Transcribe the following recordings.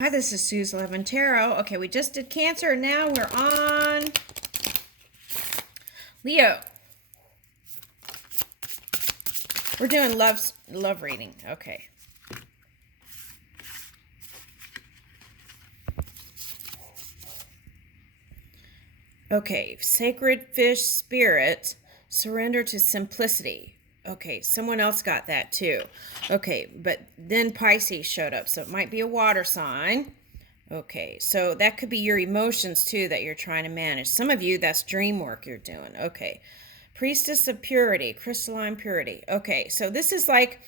Hi, this is Sue's Love and Tarot. Okay, we just did Cancer. Now we're on Leo. We're doing love reading. Okay. Okay, sacred fish spirit, surrender to simplicity. Okay, someone else got that too. Okay, but then Pisces showed up, so it might be a water sign. Okay, so that could be your emotions too that you're trying to manage. Some of you, that's dream work you're doing. Okay, priestess of purity, crystalline purity. Okay, so this is like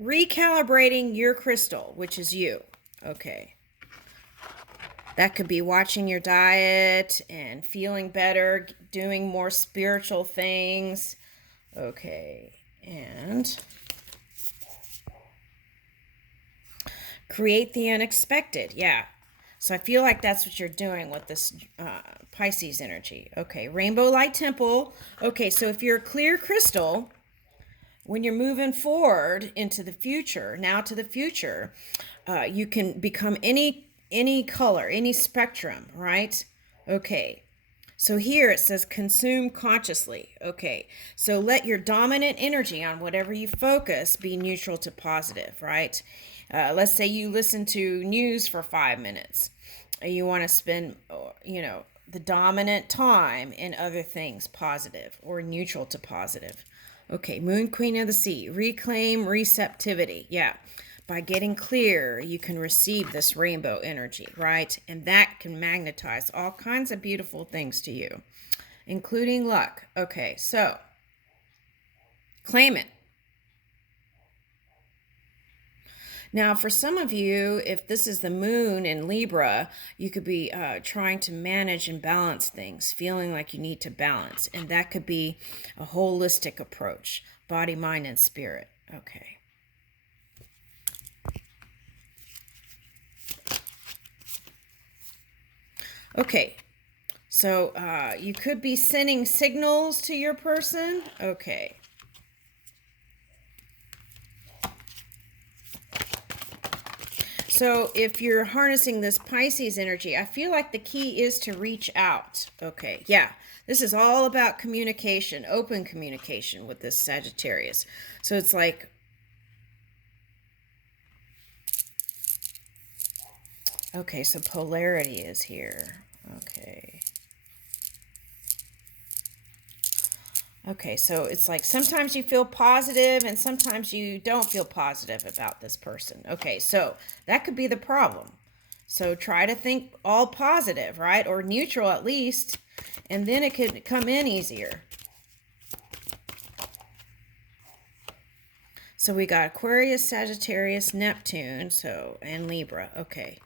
recalibrating your crystal, which is you. Okay. That could be watching your diet and feeling better, doing more spiritual things. Okay, and create the unexpected. Yeah. So I feel like that's what you're doing with this Pisces energy. Okay, rainbow light temple. Okay, so if you're a clear crystal, when you're moving forward into the future, now to the future, you can become any color, any spectrum, right? Okay. So here it says consume consciously. Okay. So let your dominant energy on whatever you focus be neutral to positive, right? Let's say you listen to news for 5 minutes. You want to spend, the dominant time in other things positive or neutral to positive. Okay, Moon Queen of the Sea, reclaim receptivity. Yeah, by getting clear, you can receive this rainbow energy, right? And that can magnetize all kinds of beautiful things to you, including luck. Okay, so claim it. Now, for some of you, if this is the moon in Libra, you could be trying to manage and balance things, feeling like you need to balance. And that could be a holistic approach, body, mind, and spirit. Okay. Okay. So you could be sending signals to your person. Okay. So if you're harnessing this Pisces energy, I feel like the key is to reach out. Okay, yeah. This is all about communication, open communication with this Sagittarius. So it's like, okay, so polarity is here. Okay. Okay, so it's like sometimes you feel positive and sometimes you don't feel positive about this person. Okay, so that could be the problem. So try to think all positive, right? Or neutral at least, and then it could come in easier. So we got Aquarius, Sagittarius, Neptune, and Libra. Okay.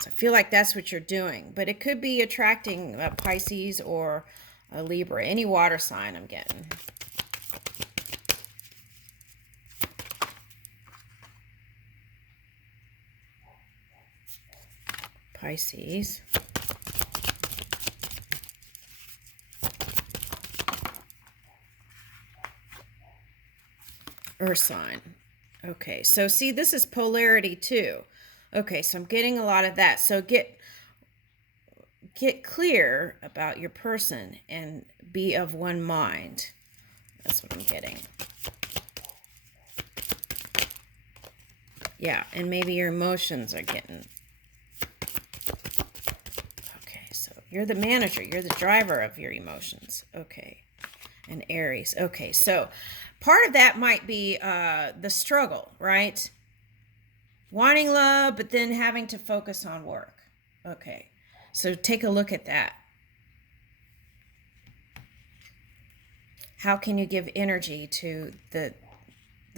So I feel like that's what you're doing, but it could be attracting a Pisces or a Libra, any water sign I'm getting. Pisces. Earth sign. Okay, so see, this is polarity too. Okay, so I'm getting a lot of that. So get clear about your person and be of one mind. That's what I'm getting. Yeah, and maybe your emotions are getting... Okay, so you're the manager. You're the driver of your emotions. Okay, and Aries. Okay, so part of that might be the struggle, right? Wanting love, but then having to focus on work. Okay, so take a look at that. How can you give energy to the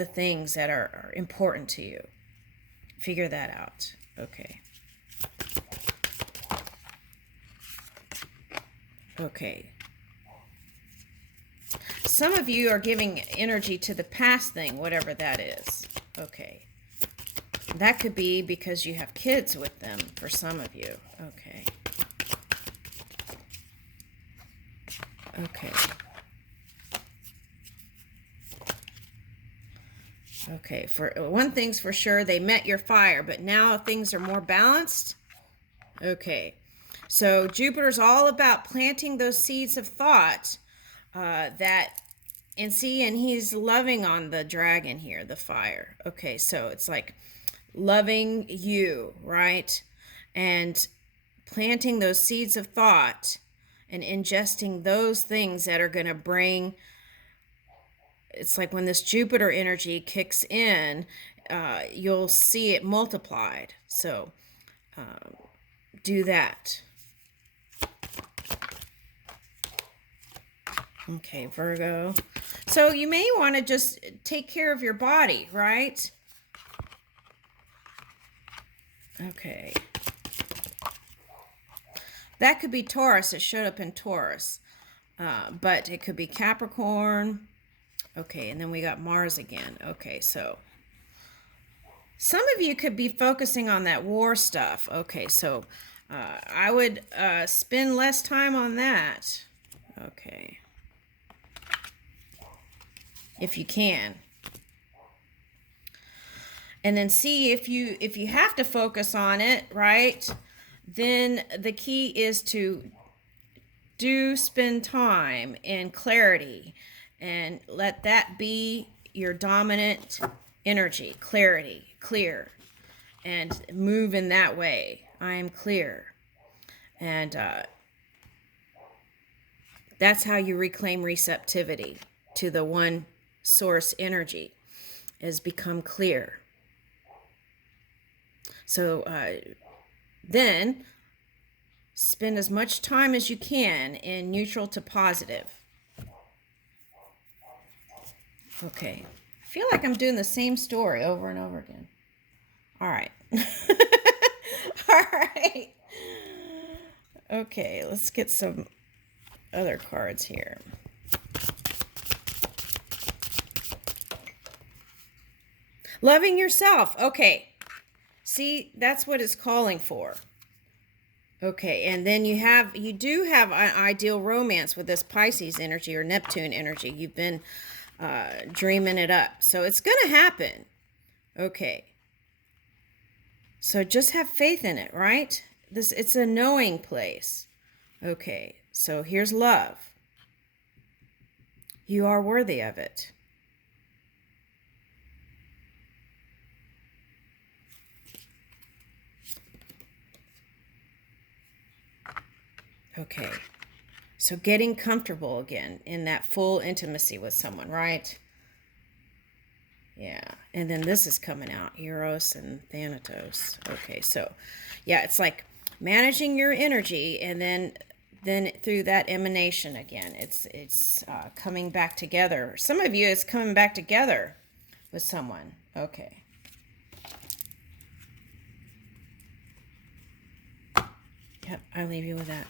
things that are important to you? Figure that out. Okay. Okay. Some of you are giving energy to the past thing, whatever that is. Okay. That could be because you have kids with them for some of you. Okay. Okay. Okay, for one thing's for sure, they met your fire, but now things are more balanced. Okay, so Jupiter's all about planting those seeds of thought and he's loving on the dragon here, the fire. Okay, so it's like loving you, right? And planting those seeds of thought and ingesting those things that are going to bring, it's like when this Jupiter energy kicks in, you'll see it multiplied. So do that. Okay, Virgo. So you may want to just take care of your body, right? Okay. That could be Taurus. It showed up in Taurus. But it could be Capricorn. Okay, and then we got Mars again. Okay, so some of you could be focusing on that war stuff. Okay, so I would spend less time on that. Okay. If you can. And then see if you have to focus on it, right? Then the key is to spend time in clarity and let that be your dominant energy. Clarity, clear, and move in that way. I am clear. And that's how you reclaim receptivity to the one source energy, is become clear. So then spend as much time as you can in neutral to positive. Okay. I feel like I'm doing the same story over and over again. All right. All right. Okay, let's get some other cards here. Loving yourself. Okay. See, that's what it's calling for. Okay, and then you do have an ideal romance with this Pisces energy or Neptune energy. You've been dreaming it up. So it's going to happen. Okay. So just have faith in it, right? It's a knowing place. Okay, so here's love. You are worthy of it. Okay, so getting comfortable again in that full intimacy with someone, right? Yeah, and then this is coming out, Eros and Thanatos. Okay, so yeah, it's like managing your energy, and then through that emanation again, it's coming back together. Some of you, it's coming back together with someone. Okay. Yep, I'll leave you with that.